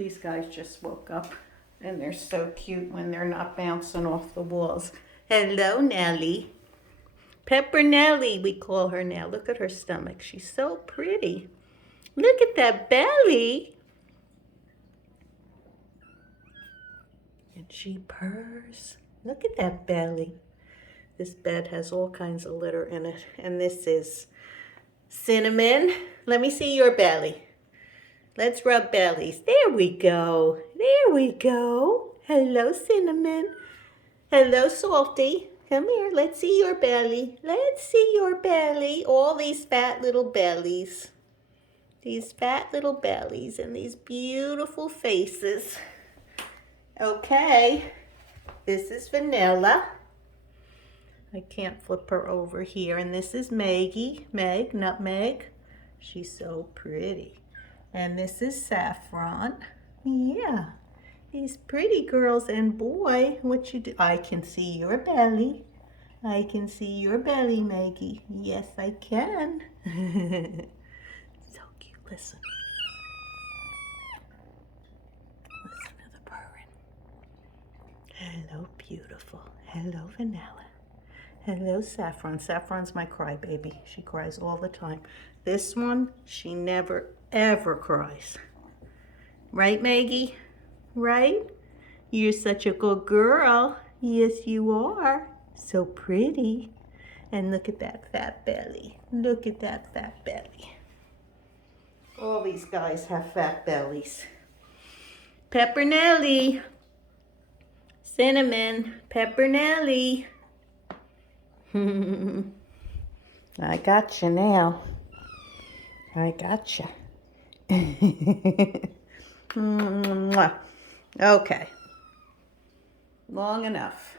These guys just woke up and they're so cute when they're not bouncing off the walls. Hello, Nellie. Pepper Nellie, we call her now. Look at her stomach. She's so pretty. Look at that belly. And she purrs. Look at that belly. This bed has all kinds of litter in it. And this is Cinnamon. Let me see your belly. Let's rub bellies. There we go. There we go. Hello, Cinnamon. Hello, Salty. Come here. Let's see your belly. Let's see your belly. All these fat little bellies. These fat little bellies and these beautiful faces. Okay. This is Vanilla. I can't flip her over here. And this is Maggie. Nutmeg. She's so pretty. And this is Saffron. Yeah. These pretty girls and boy, what you do? I can see your belly. I can see your belly, Maggie. Yes, I can. So cute. Listen. Listen to the purring. Hello, beautiful. Hello, Vanilla. Hello, Saffron. Saffron's my crybaby. She cries all the time. This one, she never, ever cries. Right, Maggie? Right? You're such a good girl. Yes, you are. So pretty. And look at that fat belly. Look at that fat belly. All these guys have fat bellies. Pepper Nellie. Cinnamon. Pepper Nellie. I got you now. I got you. Okay. Long enough.